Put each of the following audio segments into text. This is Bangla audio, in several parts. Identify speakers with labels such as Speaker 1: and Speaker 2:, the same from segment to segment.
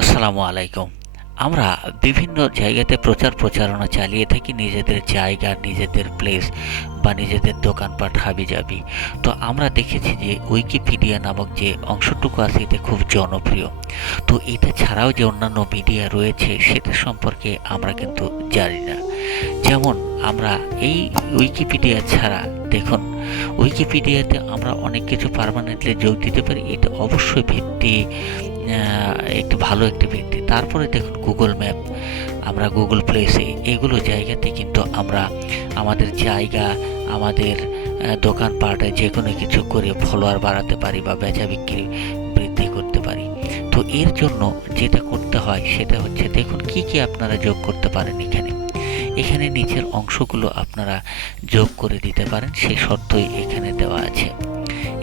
Speaker 1: আসসালামু আলাইকুম। আমরা বিভিন্ন জায়গাতে প্রচার প্রচারণা চালিয়ে থাকি নিজেদের জায়গা, নিজেদের প্লেস বা নিজেদের দোকানপাট হাবি যাবি তো আমরা দেখেছি যে উইকিপিডিয়া নামক যে অংশটুকু আছে এটা খুব জনপ্রিয়। তো এটা ছাড়াও যে অন্যান্য মিডিয়া রয়েছে, সেটা সম্পর্কে আমরা কিন্তু জানি না। যেমন আমরা এই উইকিপিডিয়া ছাড়া, দেখুন উইকিপিডিয়াতে আমরা অনেক কিছু পার্মানেন্টলি যোগ দিতে পারি। এটা অবশ্যই ভিত্তি একটি ভালো একটি ভিত্তি তারপরে দেখুন গুগল ম্যাপ আমরা গুগল প্লেসে এগুলো জায়গাতে কিন্তু আমরা আমাদের জায়গা, আমাদের দোকানপাটে যে কোনো কিছু করে ফলোয়ার বাড়াতে পারি বা বেচা বিক্রি বৃদ্ধি করতে পারি। তো এর জন্য যেটা করতে হয় সেটা হচ্ছে দেখুন কি কি আপনারা যোগ করতে পারেন এখানে। এখানে নিচের অংশগুলো আপনারা যোগ করে দিতে পারেন সেই শর্তই এখানে দেওয়া আছে।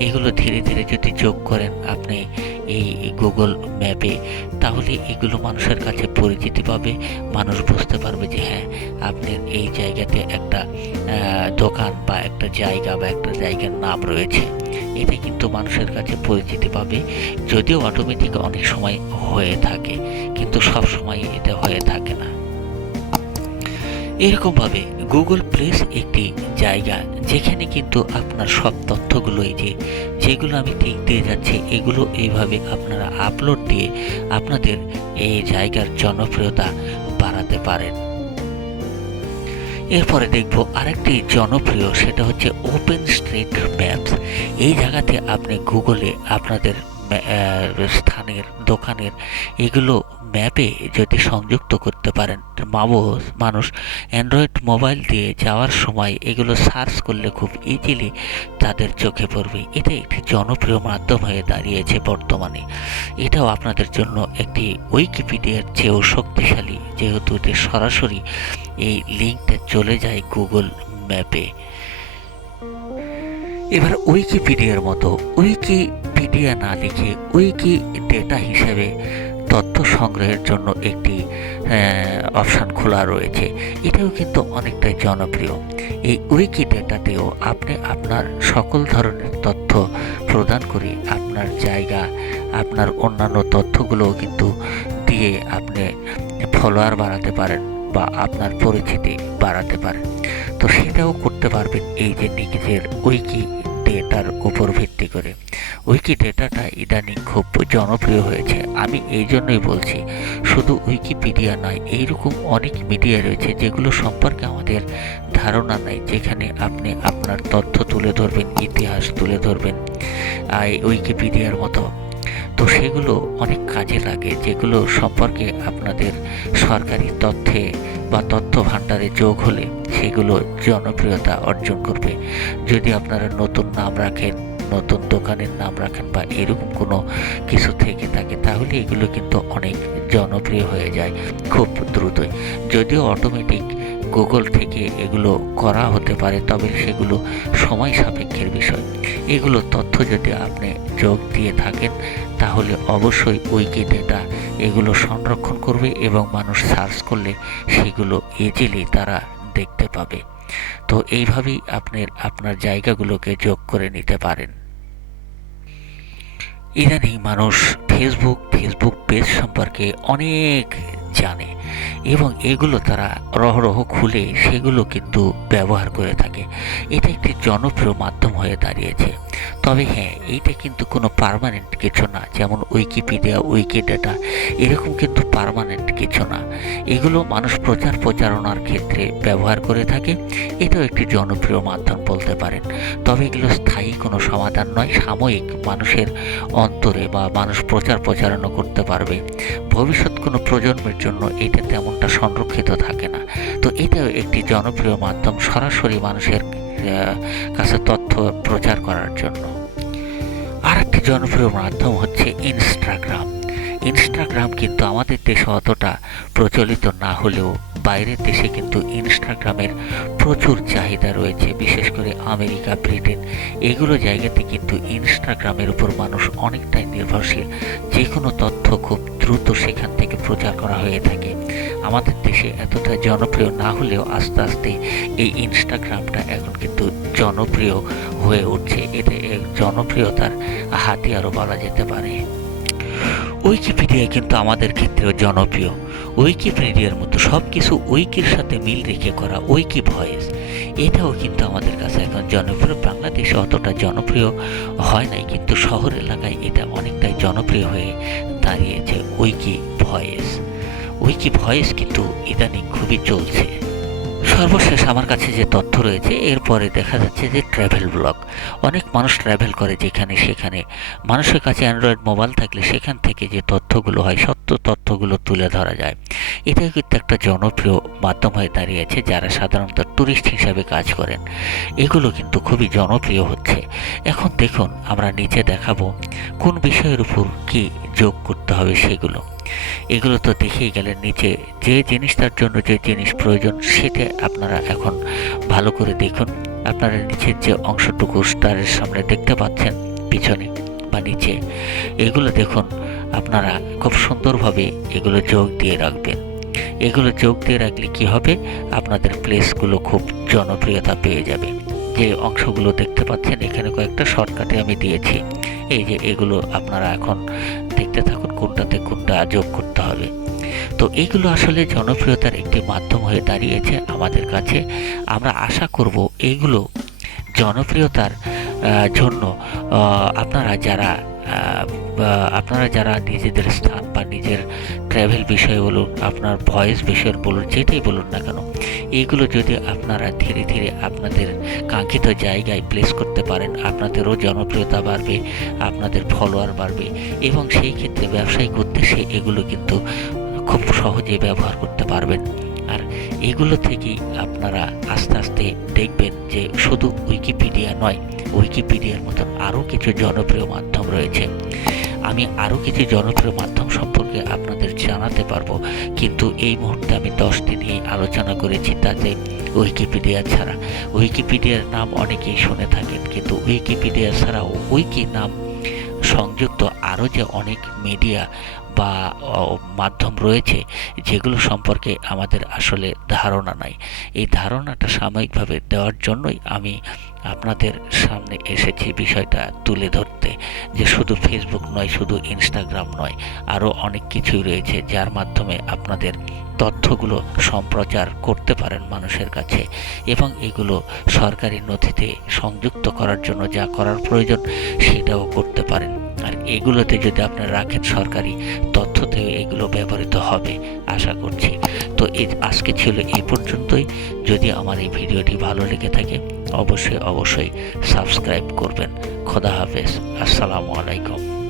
Speaker 1: এগুলো ধীরে ধীরে যদি যোগ করেন, আপনি এই গুগল ম্যাপে তাহলে এগুলো মানুষের কাছে পরিচিতি পাবে। মানুষ বুঝতে পারবে যে হ্যাঁ আপনার এই জায়গাতে একটা দোকান বা একটা জায়গা বা একটা জায়গার নাম রয়েছে। এটা কিন্তু মানুষের কাছে পরিচিতি পাবে। যদিও অটোমেটিক অনেক সময় হয়ে থাকে, কিন্তু সব সময় এটা হয়ে থাকে না। এরকমভাবে গুগল প্লেস একটি জায়গা, যেখানে কিন্তু আপনার সব তথ্যগুলোই যে যেগুলো আমি ঠিক দিয়ে যাচ্ছি, এগুলো এইভাবে আপনারা আপলোড দিয়ে আপনাদের এই জায়গার জনপ্রিয়তা বাড়াতে পারেন। এরপরে দেখব আরেকটি জনপ্রিয়, সেটা হচ্ছে ওপেন স্ট্রিট ম্যাপস এই জায়গাতে আপনি গুগলে আপনাদের স্থানের, দোকানের এগুলো ম্যাপে যদি সংযুক্ত করতে পারেন, মাবো- মানুষ অ্যান্ড্রয়েড মোবাইল দিয়ে যাওয়ার সময় এগুলো সার্চ করলে খুব ইজিলি তাদের চোখে পড়বে। এটা একটি জনপ্রিয় মাধ্যম হয়ে দাঁড়িয়েছে বর্তমানে। এটাও আপনাদের জন্য একটি উইকিপিডিয়ার চেয়েও শক্তিশালী, যেহেতু এটি সরাসরি এই লিঙ্কটা চলে যায় গুগল ম্যাপে এবার উইকিপিডিয়ার মতো উইকিপিডিয়া না লিখে উইকি ডেটা হিসেবে তথ্য সংগ্রহের জন্য একটি অপশান খোলা রয়েছে। এটাও কিন্তু অনেকটাই জনপ্রিয়। এই উইকি ডেটাতেও আপনি আপনার সকল ধরনের তথ্য প্রদান করে আপনার জায়গা, আপনার অন্যান্য তথ্যগুলোও কিন্তু দিয়ে আপনি ফলোয়ার বাড়াতে পারেন বা আপনার পরিচিতি বাড়াতে পারেন। তো সেটাও করতে পারবেন এই যে নিজের উইকি ডেটার উপর ভিত্তি করে। উইকি ডেটাটা ইদানিং খুব জনপ্রিয় হয়েছে। আমি এই জন্যই বলছি, শুধু উইকিপিডিয়া নয়, এইরকম অনেক মিডিয়া রয়েছে যেগুলো সম্পর্কে আমাদের ধারণা নাই, যেখানে আপনি আপনার তথ্য তুলে ধরবেন, ইতিহাস তুলে ধরবেন। উইকিপিডিয়ার মতো তো সেগুলো অনেক কাজে লাগে যেগুলো সম্পর্কে আপনাদের সরকারি তথ্যে বা তথ্য ভাণ্ডারে যোগ হলে সেগুলো জনপ্রিয়তা অর্জন করবে। যদি আপনারা নতুন নাম রাখেন, নতুন দোকানের নাম রাখেন বা এরকম কোনো কিছু থেকে থাকে, তাহলে এগুলো কিন্তু অনেক জনপ্রিয় হয়ে যায় খুব দ্রুতই। যদিও অটোমেটিক গুগল থেকে এগুলো করা হতে পারে, তবে সেগুলো সময় সাপেক্ষের বিষয়। এগুলো তথ্য যদি আপনি যোগ দিয়ে থাকেন, তাহলে অবশ্যই উইকি ডেটা এগুলো সংরক্ষণ করবে এবং মানুষ সার্চ করলে সেগুলো ইজিলি তারা দেখতে পাবে। তো এইভাবেই আপনি আপনার জায়গাগুলোকে যোগ করে নিতে পারেন। ইদানিং মানুষ ফেসবুক ফেসবুক পেজ সম্পর্কে অনেক জানে এবং এগুলো তারা রহরহ খুলে সেগুলো কিন্তু ব্যবহার করে থাকে। এটা একটি জনপ্রিয় মাধ্যম হয়ে দাঁড়িয়েছে। তবে হ্যাঁ এইটা কিন্তু কোনো পার্মানেন্ট কিছু না। যেমন উইকিপিডিয়া উইকিডাটা এরকম কিন্তু পারমানেন্ট কিছু না। এগুলো মানুষ প্রচার প্রচারণার ক্ষেত্রে ব্যবহার করে থাকে। এটাও একটি জনপ্রিয় মাধ্যম বলতে পারেন। তবে এগুলো স্থায়ী কোনো সমাধান নয়। সাময়িক মানুষের অন্তরে বা মানুষ প্রচার প্রচারণা করতে পারবে। ভবিষ্যৎ কোনো প্রজন্মের জন্য এটা তেমনটা সংরক্ষিত থাকে না। তো এটাও একটি জনপ্রিয় মাধ্যম সরাসরি মানুষের কাছে তথ্য প্রচার করার জন্য। আর একটি জনপ্রিয় মাধ্যম হচ্ছে ইনস্টাগ্রাম ইনস্টাগ্রাম কিন্তু আমাদের দেশে অতটা প্রচলিত না হলেও বাইরের দেশে কিন্তু ইনস্টাগ্রামের প্রচুর চাহিদা রয়েছে। বিশেষ করে আমেরিকা, ব্রিটেন, এগুলো জায়গাতে কিন্তু ইনস্টাগ্রামের উপর মানুষ অনেকটাই নির্ভরশীল। যে কোনো তথ্য খুব আমাদের দেশে এতটা জনপ্রিয় না হলেও আস্তে আস্তে এই ইনস্টাগ্রামটা এখন কিন্তু জনপ্রিয় হয়ে উঠছে। এটা জনপ্রিয়তার হাতিয়ারও বলা যেতে পারে। উইকিপিডিয়া কিন্তু আমাদের ক্ষেত্রেও জনপ্রিয়। উইকিপিডিয়ার মতো সব কিছু উইকির সাথে মিল রেখে করা উইকি ভয়েস, এটাও কিন্তু আমাদের কাছে এখন জনপ্রিয়। বাংলাদেশে অতটা জনপ্রিয় হয় নাই, কিন্তু শহর এলাকায় এটা অনেকটাই জনপ্রিয় হয়ে দাঁড়িয়েছে উইকি ভয়েস। উইকি ভয়েস কিন্তু ইদানিং খুবই চলছে। সর্বশেষ আমার কাছে যে তথ্য রয়েছে, এরপরে দেখা যাচ্ছে যে ট্র্যাভেল ব্লগ অনেক মানুষ ট্র্যাভেল করে যেখানে সেখানে। মানুষের কাছে অ্যান্ড্রয়েড মোবাইল থাকলে সেখান থেকে যে তথ্যগুলো হয়, সত্য তথ্যগুলো তুলে ধরা যায়। এটা কিন্তু একটা জনপ্রিয় মাধ্যম হয়ে দাঁড়িয়েছে যারা সাধারণত ট্যুরিস্ট হিসাবে কাজ করেন। এগুলো কিন্তু খুবই জনপ্রিয় হচ্ছে। এখন দেখুন, আমরা নিচে দেখাবো কোন বিষয়ের উপর কি যোগ করতে হবে সেগুলো। এগুলো তো দেখেই গেলেন নিচে, যে জিনিসটার জন্য যে জিনিস প্রয়োজন সেটা আপনারা এখন ভালো করে দেখুন। আপনারা নিচের যে অংশটুকু স্টারের সামনে দেখতে পাচ্ছেন, পিছনে। বা নিচে। এগুলো দেখুন, আপনারা খুব সুন্দরভাবে এগুলো যোগ দিয়ে রাখবেন। এগুলো যোগ দিয়ে রাখলে কি হবে? আপনাদের প্লেসগুলো খুব জনপ্রিয়তা পেয়ে যাবে। যে অংশগুলো দেখতে পাচ্ছেন, এখানে কয়েকটা শর্টকাটে আমি দিয়েছি। এই যে এগুলো আপনারা এখন দেখতে থাকুন, কোনটাতে কোনটা যোগ করতে হবে। তো এইগুলো আসলে জনপ্রিয়তার একটি মাধ্যম হয়ে দাঁড়িয়েছে আমাদের কাছে। আমরা আশা করব এইগুলো জনপ্রিয়তার জন্য আপনারা যারা আপনারা যারা নিজেদের স্থান বা নিজের ট্রাভেল বিষয় বলুন, আপনার ভয়েস বিষয়ের বলুন, যেটাই বলুন না কেন এইগুলো যদি আপনারা ধীরে ধীরে আপনাদের কাঙ্ক্ষিত জায়গায় প্লেস করতে পারেন, আপনাদেরও জনপ্রিয়তা বাড়বে, আপনাদের ফলোয়ার বাড়বে, এবং সেই ক্ষেত্রে ব্যবসায়িক উদ্দেশ্যে এগুলো কিন্তু খুব সহজে ব্যবহার করতে পারবেন। আর এগুলো থেকেই আপনারা আস্তে আস্তে দেখবেন যে শুধু উইকিপিডিয়া নয় উইকিপিডিয়ার মতো আরও কিছু জনপ্রিয় মাধ্যম রয়েছে। আমি আরও কিছু জনপ্রিয় মাধ্যম সম্পর্কে আপনাদের জানাতে পারব, কিন্তু এই মুহূর্তে আমি দশটি নিয়ে আলোচনা করেছি তাতে উইকিপিডিয়া ছাড়া। উইকিপিডিয়ার নাম অনেকেই শুনে থাকেন, কিন্তু উইকিপিডিয়া ছাড়াও উইকি নাম সংযুক্ত আরও যে অনেক মিডিয়া বা মাধ্যম রয়েছে, যেগুলো সম্পর্কে আমাদের আসলে ধারণা নাই। এই ধারণাটা সাময়িকভাবে দেওয়ার জন্যই আমি আপনাদের সামনে এসেছি বিষয়টা তুলে ধরতে, যে শুধু ফেসবুক নয়, শুধু ইনস্টাগ্রাম নয়, আরও অনেক কিছুই রয়েছে, যার মাধ্যমে আপনাদের তথ্যগুলো সম্প্রচার করতে পারেন মানুষের কাছে এবং এগুলো সরকারি নথিতে সংযুক্ত করার জন্য যা করার প্রয়োজন সেটাও করতে পারেন। আর এগুলোতে যদি আপনারা রাখেন সরকারি তথ্যতেও এগুলো ব্যবহৃত হবে, আশা করছি। তো এই আজকে ছিল এই পর্যন্তই। যদি আমার এই ভিডিওটি ভালো লেগে থাকে, অবশ্যই অবশ্যই সাবস্ক্রাইব করবেন। খোদা হাফেজ। আসসালামু আলাইকুম।